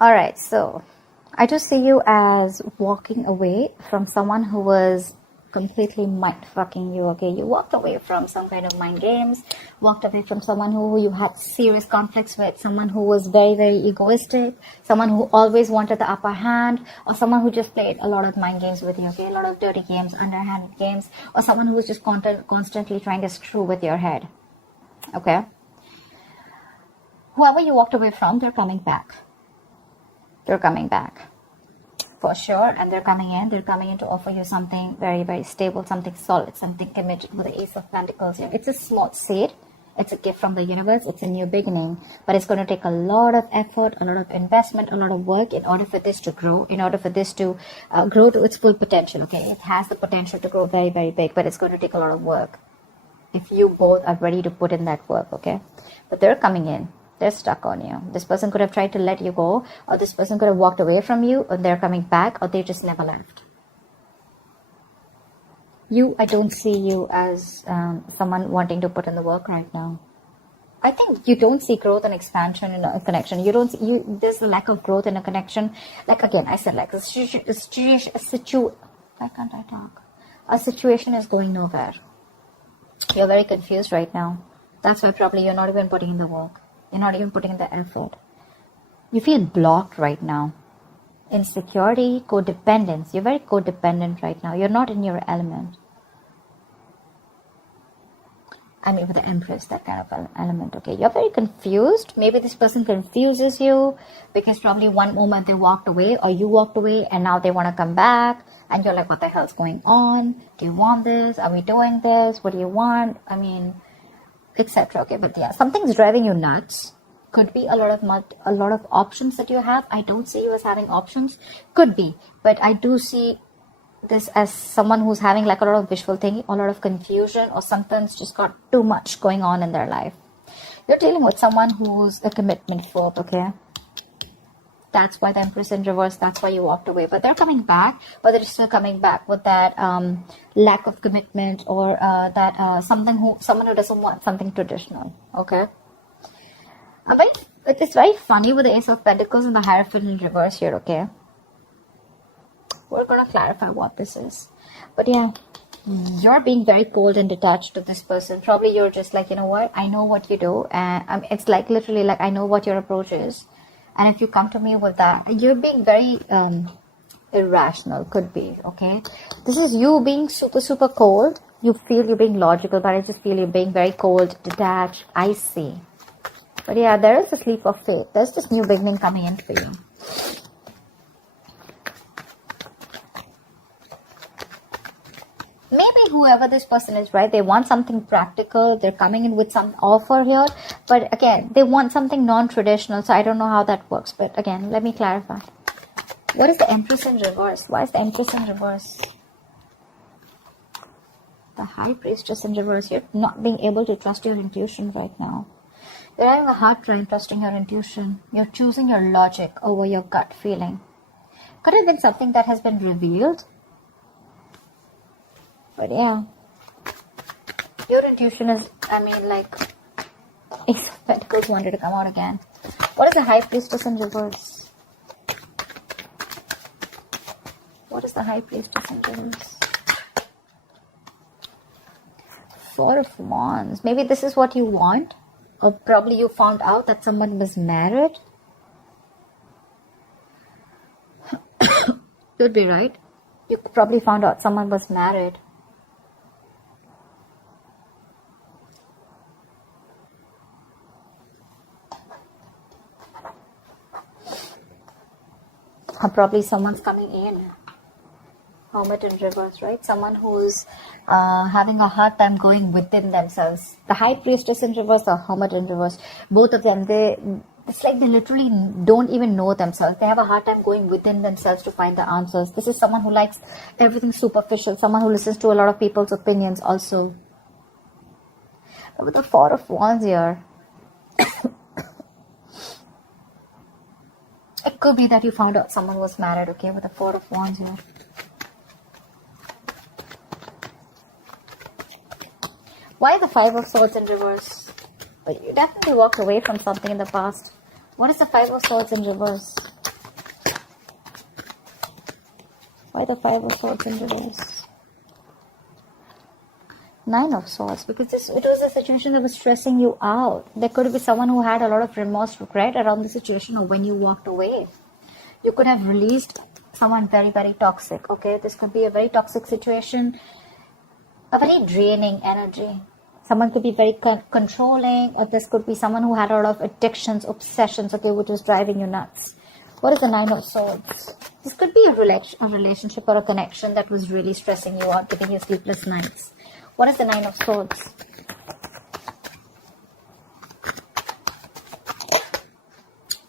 All right, so I just see you as walking away from someone who was completely mind fucking you. Okay, you walked away from some kind of mind games, walked away from someone who you had serious conflicts with, someone who was very, very egoistic, someone who always wanted the upper hand, or someone who just played a lot of mind games with you. Okay, a lot of dirty games, underhanded games, or someone who was just constantly trying to screw with your head. Okay, whoever you walked away from, they're coming back. They're coming back for sure, and they're coming in to offer you something very, very stable, something solid, something committed. With the Ace of Pentacles here, it's a small seed, it's a gift from the universe, it's a new beginning, but it's going to take a lot of effort, a lot of investment, a lot of work in order for this to grow, in order for this to grow to its full potential. Okay, it has the potential to grow very, very big, but it's going to take a lot of work if you both are ready to put in that work. Okay, but they're coming in. They're stuck on you. This person could have tried to let you go, or this person could have walked away from you, or they're coming back, or they just never left. I don't see you as someone wanting to put in the work right now. I think you don't see growth and expansion in a connection. There's a lack of growth in a connection. Like again, I said, like a situation is going nowhere. You're very confused right now. That's why probably you're not even putting in the work. You're not even putting in the effort. You feel blocked right now. Insecurity, codependence. You're very codependent right now. You're not in your element. I mean, with the Empress, that kind of element. Okay, you're very confused. Maybe this person confuses you because probably one moment they walked away, or you walked away, and now they want to come back. And you're like, what the hell's going on? Do you want this? Are we doing this? What do you want? I mean, etc. Okay, but yeah, something's driving you nuts. Could be a lot of options that you have. I don't see you as having options. Could be, but I do see this as someone who's having like a lot of wishful thinking, a lot of confusion, or something's just got too much going on in their life. You're dealing with someone who's a commitment phobe. Okay, that's why the Empress in reverse. That's why you walked away. But they're coming back, but they're still coming back with that lack of commitment, or someone who doesn't want something traditional. Okay. It's very funny with the Ace of Pentacles and the Hierophant in reverse here. Okay. We're gonna clarify what this is, but yeah, you're being very cold and detached to this person. Probably you're just like, you know what? I know what you do, and it's like literally like I know what your approach is. And if you come to me with that, you're being very irrational, could be, okay? This is you being super, super cold. You feel you're being logical, but I just feel you're being very cold, detached, icy. But yeah, there is a leap of faith. There's this new beginning coming in for you. Maybe whoever this person is, right, they want something practical. They're coming in with some offer here. But again, they want something non-traditional. So I don't know how that works. But again, let me clarify. What is the Empress in reverse? Why is the Empress in reverse? The High Priestess in reverse. You're not being able to trust your intuition right now. You're having a hard time trusting your intuition. You're choosing your logic over your gut feeling. Could have been something that has been revealed. But yeah, your intuition is, I mean, like, Ace of Pentacles wanted to come out again. What is the High Priestess in reverse? What is the High Priestess in reverse? Four of Wands. Maybe this is what you want. Or probably you found out that someone was married. Could be, right? You probably found out someone was married. Or probably someone's coming in. Hermit in reverse, right? Someone who's having a hard time going within themselves. The High Priestess in reverse or Hermit in reverse. Both of them, it's like they literally don't even know themselves. They have a hard time going within themselves to find the answers. This is someone who likes everything superficial. Someone who listens to a lot of people's opinions also. But with the Four of Wands here, it could be that you found out someone was married, okay, with the Four of Wands here. Why the Five of Swords in reverse? But you definitely walked away from something in the past. What is the Five of Swords in reverse? Why the Five of Swords in reverse? Nine of Swords, because it was a situation that was stressing you out. There could be someone who had a lot of remorse, regret around the situation or when you walked away. You could have released someone very, very toxic, okay? This could be a very toxic situation, a very draining energy. Someone could be very controlling, or this could be someone who had a lot of addictions, obsessions, okay, which was driving you nuts. What is the Nine of Swords? This could be a relationship or a connection that was really stressing you out, giving you sleepless nights. What is the Nine of Swords?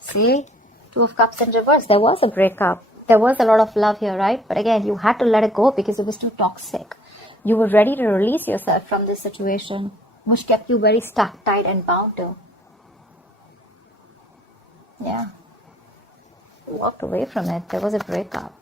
See? Two of Cups in reverse. There was a breakup. There was a lot of love here, right? But again, you had to let it go because it was too toxic. You were ready to release yourself from this situation, which kept you very stuck, tied, and bound to. Yeah. You walked away from it. There was a breakup.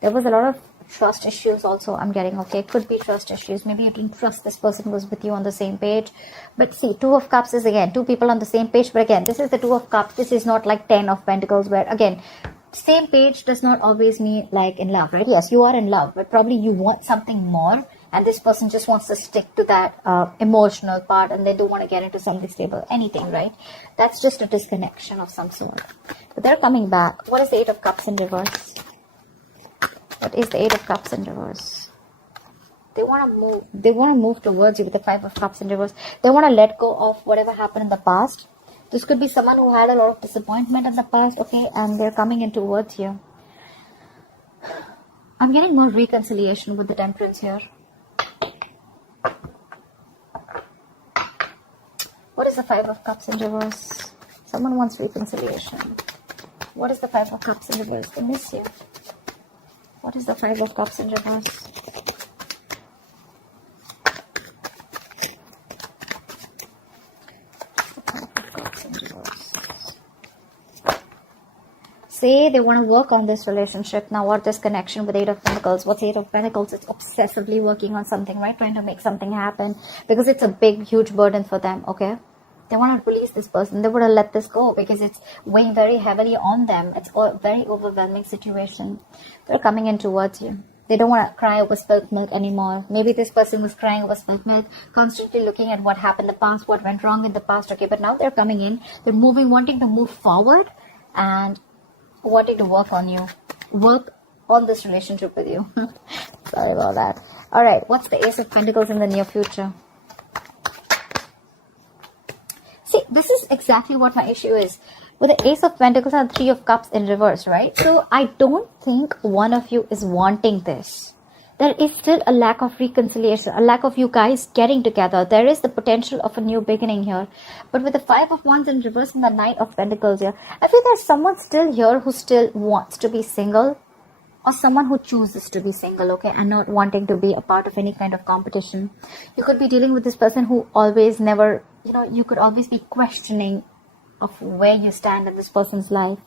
There was a lot of trust issues also, I'm getting, okay? Could be trust issues. Maybe you didn't trust this person was with you on the same page. But see, Two of Cups is, again, two people on the same page. But again, this is the Two of Cups. This is not like 10 of Pentacles where, again, same page does not always mean like in love, right? Yes, you are in love, but probably you want something more. And this person just wants to stick to that emotional part, and they don't want to get into something stable, anything, right? That's just a disconnection of some sort. But they're coming back. What is the Eight of Cups in reverse? What is the Eight of Cups in reverse? They want to move. They want to move towards you with the Five of Cups in reverse. They want to let go of whatever happened in the past. This could be someone who had a lot of disappointment in the past, okay? And they're coming in towards you. I'm getting more reconciliation with the Temperance here. What is the Five of Cups in reverse? Someone wants reconciliation. What is the Five of Cups in reverse? They miss you. What is the Five of Cups in reverse? Say they want to work on this relationship now, or this connection with Eight of Pentacles. What's Eight of Pentacles? It's obsessively working on something, right? Trying to make something happen because it's a big, huge burden for them, okay? They want to release this person. They want to let this go because it's weighing very heavily on them. It's a very overwhelming situation. They're coming in towards you. They don't want to cry over spilt milk anymore. Maybe this person was crying over spilt milk, constantly looking at what happened in the past, what went wrong in the past, okay? But now they're coming in. They're moving, wanting to move forward and wanting to work on you. Work on this relationship with you. Sorry about that. Alright, what's the Ace of Pentacles in the near future? See, this is exactly what my issue is. With the Ace of Pentacles and Three of Cups in reverse, right? So, I don't think one of you is wanting this. There is still a lack of reconciliation, a lack of you guys getting together. There is the potential of a new beginning here. But with the Five of Wands in reverse and the Knight of Pentacles here, I feel there's someone still here who still wants to be single, or someone who chooses to be single, okay, and not wanting to be a part of any kind of competition. You could be dealing with this person who always never, you could always be questioning of where you stand in this person's life.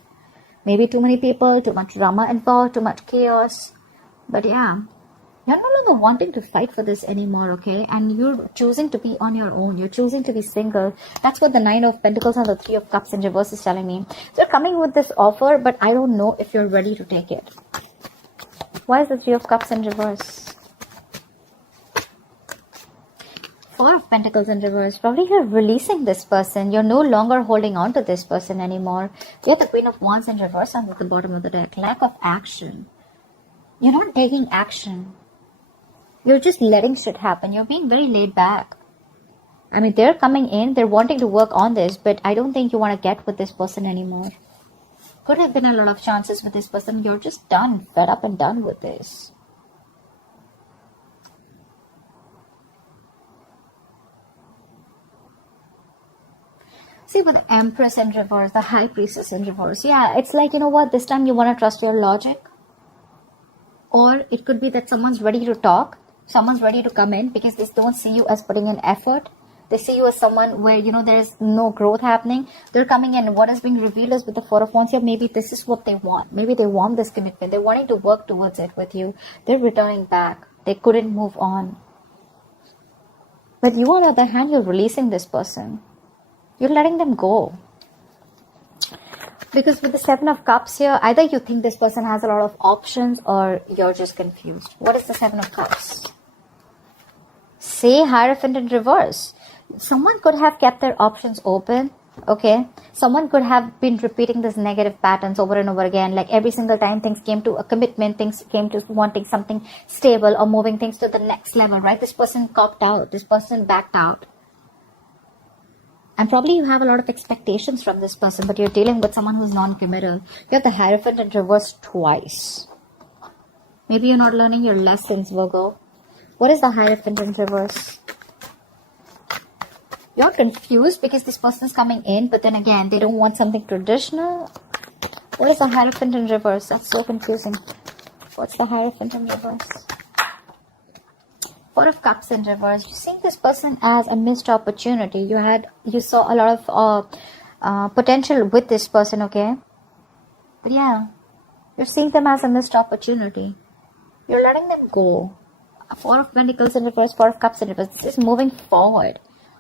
Maybe too many people, too much drama involved, too much chaos. But yeah, you're no longer wanting to fight for this anymore, okay? And you're choosing to be on your own. You're choosing to be single. That's what the Nine of Pentacles and the Three of Cups in reverse is telling me. So you're coming with this offer, but I don't know if you're ready to take it. Why is the Three of Cups in reverse? Four of Pentacles in reverse. Probably you're releasing this person. You're no longer holding on to this person anymore. We have the Queen of Wands in reverse and at the bottom of the deck. Lack of action. You're not taking action. You're just letting shit happen. You're being very laid back. I mean, they're coming in. They're wanting to work on this. But I don't think you want to get with this person anymore. Could have been a lot of chances with this person. You're just done. Fed up and done with this. See, with the Empress in reverse, the High Priestess in reverse. Yeah, it's like, you know what? This time you want to trust your logic. Or it could be that someone's ready to talk. Someone's ready to come in because they don't see you as putting in effort. They see you as someone where, there's no growth happening. They're coming in. What is being revealed is with the Four of Wands here, maybe this is what they want. Maybe they want this commitment. They're wanting to work towards it with you. They're returning back. They couldn't move on. But you, on the other hand, you're releasing this person. You're letting them go. Because with the Seven of Cups here, either you think this person has a lot of options or you're just confused. What is the Seven of Cups? Say Hierophant in reverse. Someone could have kept their options open. Okay, someone could have been repeating this negative patterns over and over again, like every single time things came to a commitment, things came to wanting something stable or moving things to the next level, right? This person copped out, this person backed out. And probably you have a lot of expectations from this person, but you're dealing with someone who's non-committal. You have the Hierophant in reverse twice. Maybe you're not learning your lessons, Virgo. What is the Hierophant in reverse? You're confused because this person is coming in, but then again, they don't want something traditional. What is the Hierophant in reverse? That's so confusing. What's the Hierophant in reverse? Four of Cups in reverse. You see this person as a missed opportunity. You saw a lot of potential with this person, okay? But yeah, you're seeing them as a missed opportunity. You're letting them go. Four of Pentacles in reverse, Four of Cups in reverse. This is moving forward.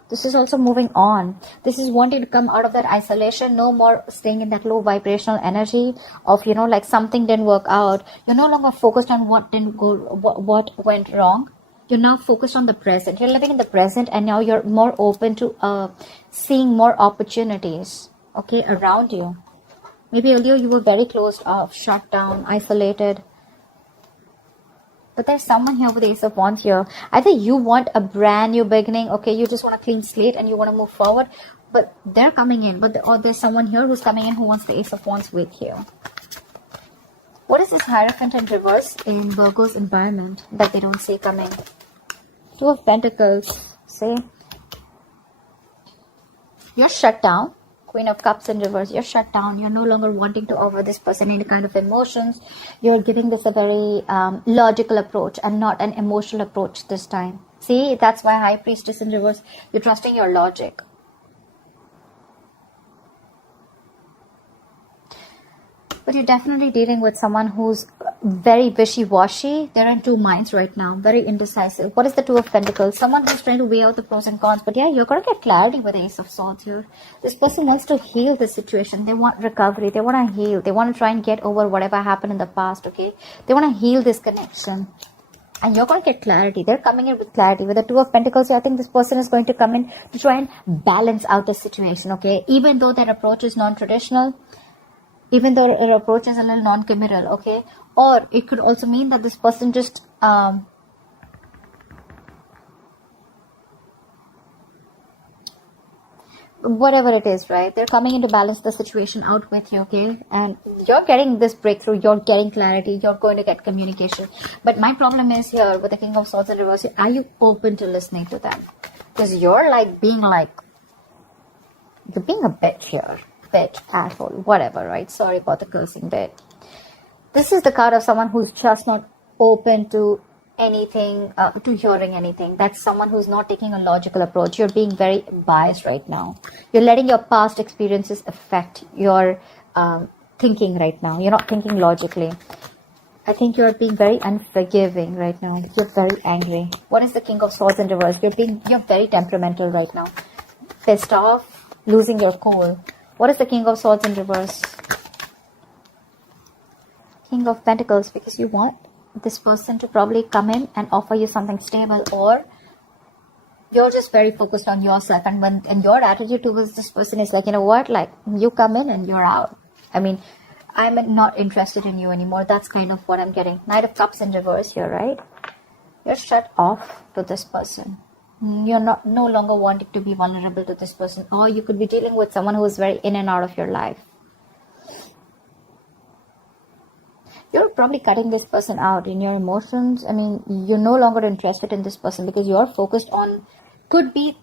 This is also moving on. This is wanting to come out of that isolation. No more staying in that low vibrational energy of, like something didn't work out. You're no longer focused on what didn't go, what went wrong. You're now focused on the present. You're living in the present, and now you're more open to seeing more opportunities, okay, around you. Maybe earlier you were very closed off, shut down, isolated. But there's someone here with the Ace of Wands here. Either you want a brand new beginning, okay, you just want a clean slate and you want to move forward, but they're coming in. Or there's someone here who's coming in who wants the Ace of Wands with you. What is this Hierophant in reverse in Virgo's environment that they don't see coming? Two of Pentacles. See? You're shut down. Queen of Cups in reverse. You're shut down. You're no longer wanting to offer this person any kind of emotions. You're giving this a very logical approach and not an emotional approach this time. See, that's why High Priestess in reverse. You're trusting your logic. But you're definitely dealing with someone who's very wishy-washy. They're in two minds right now. Very indecisive. What is the Two of Pentacles? Someone who's trying to weigh out the pros and cons. But yeah, you're going to get clarity with the Ace of Swords here. This person wants to heal the situation. They want recovery. They want to heal. They want to try and get over whatever happened in the past, okay? They want to heal this connection. And you're going to get clarity. They're coming in with clarity. With the Two of Pentacles, I think this person is going to come in to try and balance out the situation, okay? Even though their approach is non-traditional, even though her approach is a little non-committal, okay? Or it could also mean that this person just whatever it is, right? They're coming in to balance the situation out with you, okay? And you're getting this breakthrough, you're getting clarity, you're going to get communication. But my problem is here with the King of Swords in reverse, are you open to listening to them? Because you're being a bitch here. Bitch, asshole, whatever, right? Sorry about the cursing bit. This is the card of someone who's just not open to anything, to hearing anything. That's someone who's not taking a logical approach. You're being very biased right now. You're letting your past experiences affect your thinking right now. You're not thinking logically. I think you're being very unforgiving right now. You're very angry. What is the King of Swords in reverse? You're very temperamental right now. Pissed off, losing your cool. What is the King of Swords in reverse? King of Pentacles, because you want this person to probably come in and offer you something stable, or you're just very focused on yourself, and your attitude towards this person is you come in and you're out. I mean, I'm not interested in you anymore. That's kind of what I'm getting. Knight of Cups in reverse here, right? You're shut off to this person. You're no longer wanting to be vulnerable to this person, or you could be dealing with someone who is very in and out of your life. You're probably cutting this person out in your emotions. I mean, you're no longer interested in this person because you're focused on, it could be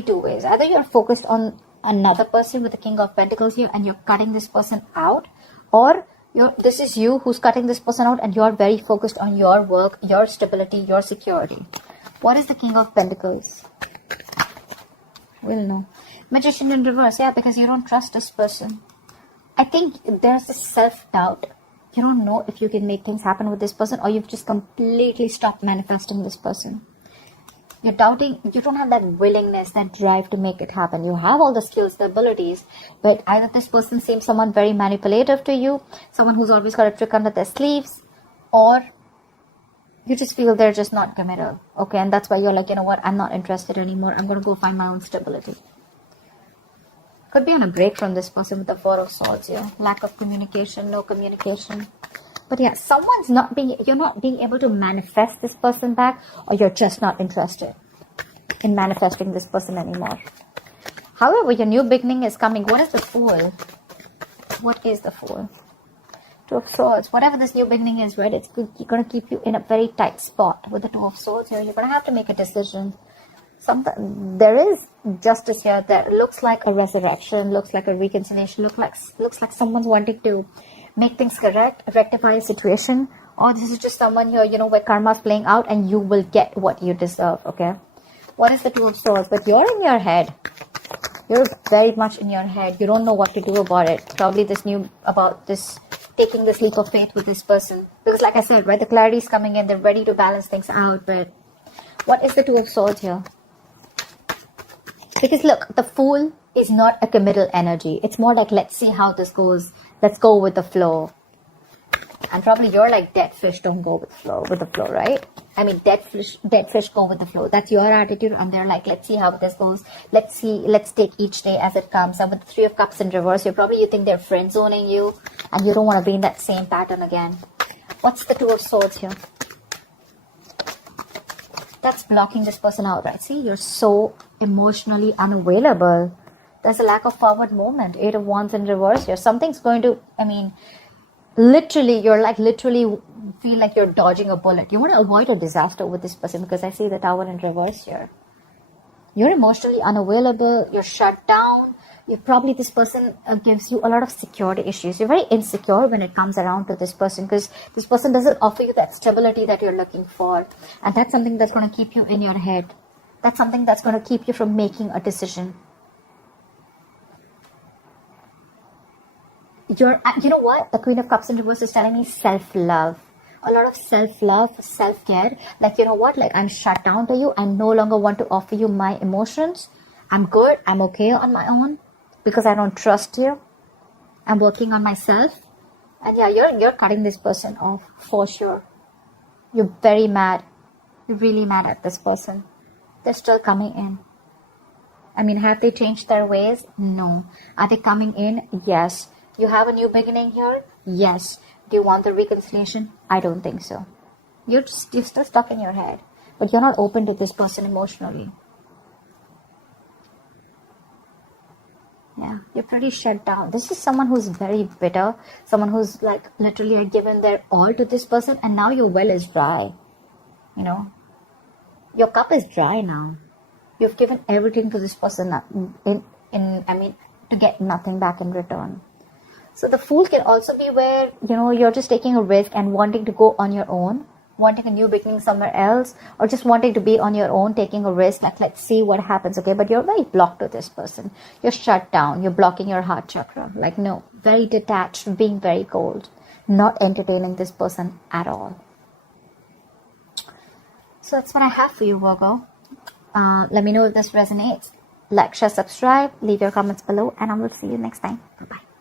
two ways. Either you're focused on another person with the King of Pentacles here and you're cutting this person out, or this is you who's cutting this person out and you're very focused on your work, your stability, your security. What is the King of Pentacles? We'll know. Magician in reverse. Yeah, because you don't trust this person. I think there's this self-doubt. You don't know if you can make things happen with this person, or you've just completely stopped manifesting this person. You're doubting, you don't have that willingness, that drive to make it happen. You have all the skills, the abilities, but either this person seems someone very manipulative to you, someone who's always got a trick under their sleeves, or you just feel they're just not committed. Okay, and that's why you're like, you know what, I'm not interested anymore. I'm going to go find my own stability. Could be on a break from this person with the Four of Swords here. Lack of communication, no communication. But yeah, you're not being able to manifest this person back, or you're just not interested in manifesting this person anymore. However, your new beginning is coming. What is the Fool? What is the Fool? Two of Swords. Whatever this new beginning is, right, it's going to keep you in a very tight spot with the Two of Swords here. You're going to have to make a decision. There is justice here that looks like a resurrection, looks like a reconciliation, looks like someone's wanting to make things correct, rectify a situation, or this is just someone here, you know, where karma's playing out and you will get what you deserve. Okay, what is the Two of Swords? But you're in your head. You're very much in your head. You don't know what to do about it. Probably taking this leap of faith with this person, because like I said, right, the clarity is coming in. They're ready to balance things out. But what is the Two of Swords here? Because look, the Fool is not a committal energy. It's more like, let's see how this goes. Let's go with the flow. And probably you're like, dead fish don't go with the flow, right? I mean, dead fish go with the flow. That's your attitude. And they're like, let's see how this goes. Let's take each day as it comes. And with the Three of Cups in reverse, you think they're friend zoning you, and you don't want to be in that same pattern again. What's the Two of Swords here? That's blocking this person out, right? See, you're so emotionally unavailable. There's a lack of forward movement. Eight of Wands in reverse here. Something's going to, I mean, literally feel like you're dodging a bullet. You want to avoid a disaster with this person, because I see the Tower in reverse here. You're emotionally unavailable. You're shut down. This person gives you a lot of security issues. You're very insecure when it comes around to this person, because this person doesn't offer you that stability that you're looking for. And that's something that's going to keep you in your head. That's something that's going to keep you from making a decision. You know what? The Queen of Cups in reverse is telling me self-love. A lot of self-love, self-care. Like, you know what? Like, I'm shut down to you. I no longer want to offer you my emotions. I'm good. I'm okay on my own, because I don't trust you. I'm working on myself. And yeah, you're cutting this person off for sure. You're very mad. You're really mad at this person. They're still coming in. I mean, have they changed their ways? No. Are they coming in? Yes. You have a new beginning here? Yes. Do you want the reconciliation? I don't think so. You're still stuck in your head. But you're not open to this person emotionally. Yeah, you're pretty shut down. This is someone who's very bitter. Someone who's like literally given their all to this person, and now your well is dry. You know, your cup is dry now. You've given everything to this person to get nothing back in return. So the Fool can also be where, you know, you're just taking a risk and wanting to go on your own, wanting a new beginning somewhere else, or just wanting to be on your own, taking a risk, like, let's see what happens, okay? But you're very blocked to this person. You're shut down. You're blocking your heart chakra. Like, no, very detached, being very cold, not entertaining this person at all. So that's what I have for you, Virgo. Let me know if this resonates. Like, share, subscribe, leave your comments below, and I will see you next time. Bye-bye.